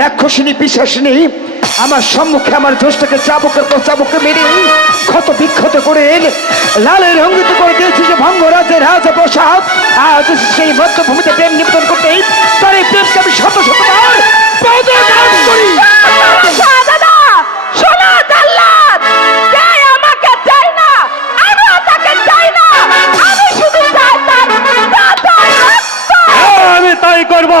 রাক্ষসিনী পিশাচিনী আমার সম্মুখে আমার জ্যেষ্ঠকে চাবুকের পর চাবুকে মেরে ক্ষত বিক্ষত করে লালের রঙ্গিত করে দিয়েছি যে ভঙ্গরাজের রাজপ্রসাদ। আজ সেই মধ্যভূমিতে প্রেম নিবেদন করতে তার এই প্রেমকে আমি শত শতবার পদঘাত করি। দাদা শোনো দাল্লাদ, চাই আমাকে চাই না, আমি তাকে চাই না, আমি শুধু চাই তার আমি তাই করব।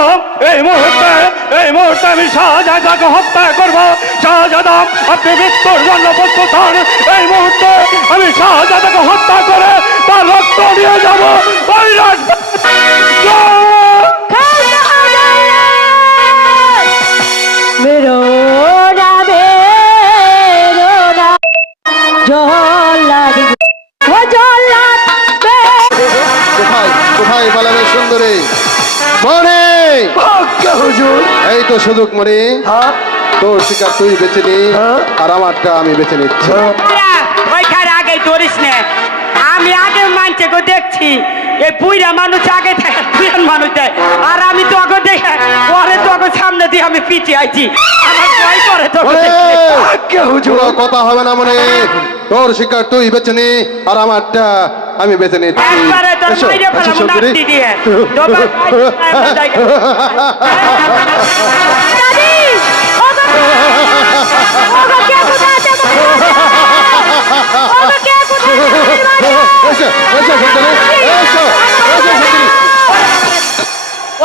এই মুহূর্তে আমি শাহজাদাকে হত্যা করব। শাহজাদা আপনি মৃত্যুর জন্য প্রস্তুত হন। এই মুহূর্তে আমি শাহজাদাকে হত্যা করে তার রক্ত নিয়ে যাব ওই কোথায় পালাবে সুন্দরী মনে? এই তো সুযোগ মনে, তোর শিকার তুই বেছে নি আর আমারটা আমি বেছে নিচ্ছি। ওইখানে আগে ধরিস না, আমি আগে মানছে গো দেখছি এই বুড়া মানুষ আগে থাকে পুরান মানুষ দেয়, আর আমি তো আগে দেখে পরে তো আগে সামনে দিয়ে আমি পিছিয়ে আইছি, আমার ভয় করে তো। কথা হবে না মনে, তোর শিকার তুই বেছে নি আর আমারটা আমি বেছে নিচ্ছি। একবারে তোর মাইরে ফেলাম নাতি দিয়ে দবা জায়গা। দাদি ওগো ওগো কে কোথায় আছে? ওগো কে কোথায় আছে?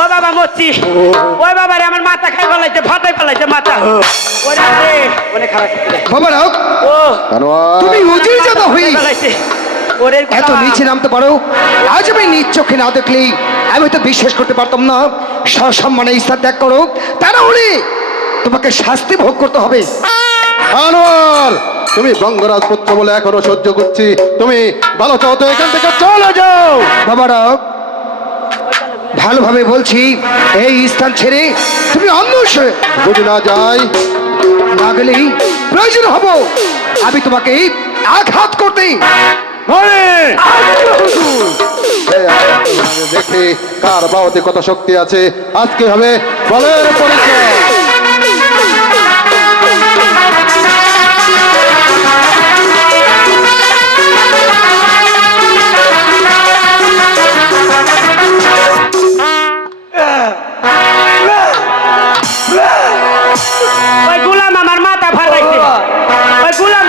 ও বাবা মরছি, ওই বাবা রে আমার মাথা খাই ফেলাইছে, ফাটাই ফেলাইছে মাথা। ওরে অনেক খারাপ বাবা রাও, তুমি উজির জাদা হই ফেলাইছে। ওরে এত নিচে নামতে পারো? আজ আমি নিজ চোখে না দেখলেই আমি তো বিশ্বাস করতে পারতাম না। সসম্মানে স্থান ত্যাগ করো, তা না হলে তোমাকে শাস্তি ভোগ করতে হবে। আনোয়ার, তুমি বঙ্গরাজ পুত্র বলে এখনো সহ্য করছি, তুমি ভালো চাও তো এখান থেকে চলে যাও। বাবারা ভালোভাবে বলছি, এই স্থান ছেড়ে তুমি অন্য যদি না যাই না গেলেই প্রয়োজন হব আমি তোমাকে আঘাত করতে। দেখি কার বাহুতে কত শক্তি আছে, আজকে হবে বলের পরিচয়। ওই গুলাম আমার মাথা ফাটাইছে, ওই গুলাম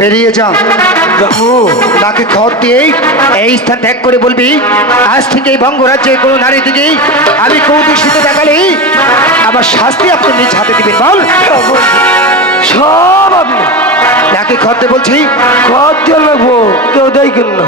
বেরিয়ে যা, তাকে খত দিয়ে এই স্থান ত্যাগ করে বলবি আজ থেকে এই ভঙ্গরাজ্যে কোনো নারী দিকে আমি কৌতুষিত দেখালেই আমার শাস্তি আপনি নিজ হাতে দিবেন। বল সব আপনি তাকে খত দিয়ে বলছি, খত দিয়ে লাগবো, কেউ দেয় কেন না।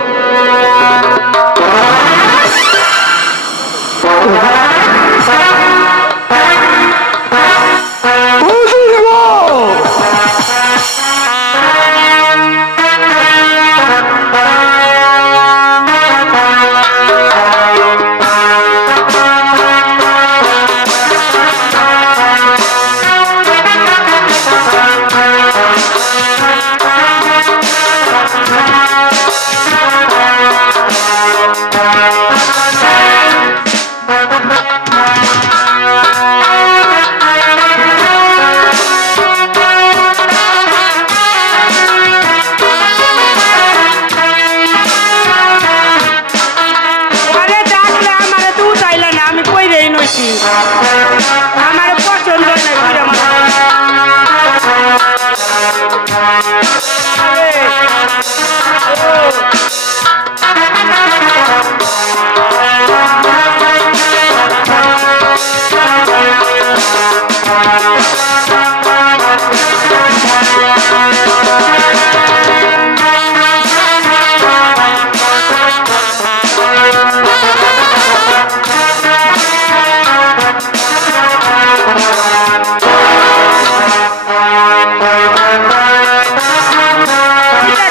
আমার পছন্দ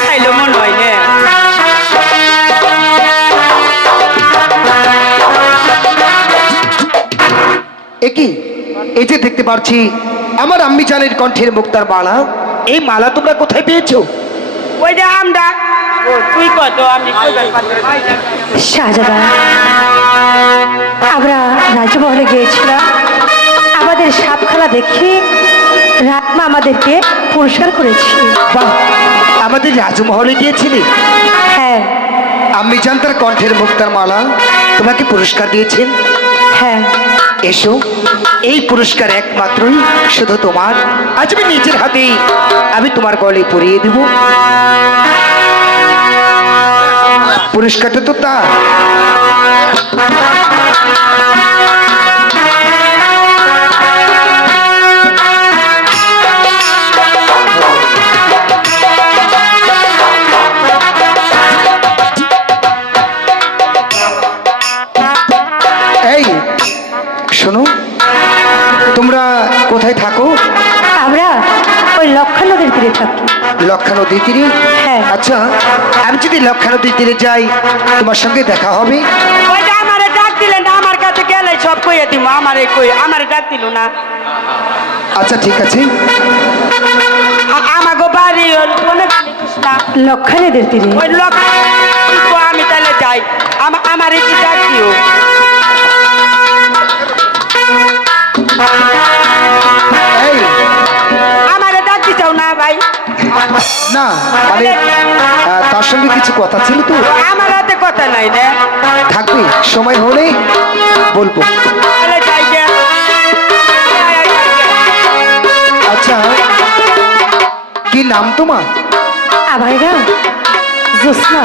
খাইলো মন হয় না। একই এই যে দেখতে পাচ্ছি আমার আম্মি জানের কণ্ঠের মুক্তার মালা, এই মালা তোমরা কোথায় পেয়েছো? ওই যে আমরা তুই কত আমি কইবার পারবো না। শাহজাদা, আমরা রাজমহলে গিয়েছিলাম, আমাদের সাপ খেলা দেখে রাতমা আমাদেরকে পুরস্কার করেছে। বাহ, আমাদের রাজমহলে গিয়েছিলি? হ্যাঁ আমি জানতার কণ্ঠের মুক্তার মালা তোমাকে পুরস্কার দিয়েছেন। হ্যাঁ, এসো, এই পুরস্কার একমাত্রই শুধু তোমার। আজ আমি নিজের হাতেই আমি তোমার গলে পরিয়ে দেব। পুরস্কারটা তো তা। এই শোনো, তোমরা কোথায় থাকো? আমরা ওই লক্ষা নদীর তীরে থাকি। লক্ষা নদীর তীরে? হ্যাঁ। আচ্ছা, আমি যদি লক্ষা নদীর তীরে যাই তোমার সঙ্গে দেখা হবে? ওই যে আমারে ডাক দিলেন না, আমার কাছে গেলে সব কইয়া দিব। আমারে কই, আমারে ডাক দিল না। আচ্ছা ঠিক আছে। আমাগো বাড়ি হল কোনে না লক্ষা নদীর তীরে। ওই লোক আমি তাহলে যাই। আমার একটু ডাক দিও। এই আমারে ডাক দিছাও না ভাই? না মানে তার সঙ্গে কিছু কথা ছিল তো। আমার হাতে কথা নাই রে। থাকবে, সময় হলে বলবো। তাহলে যাই গে। আচ্ছা, কি নাম তোমার? আমার নাম জ্যোৎস্না।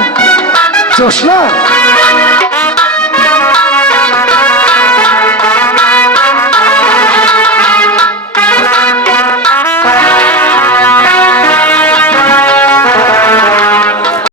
জোসনা?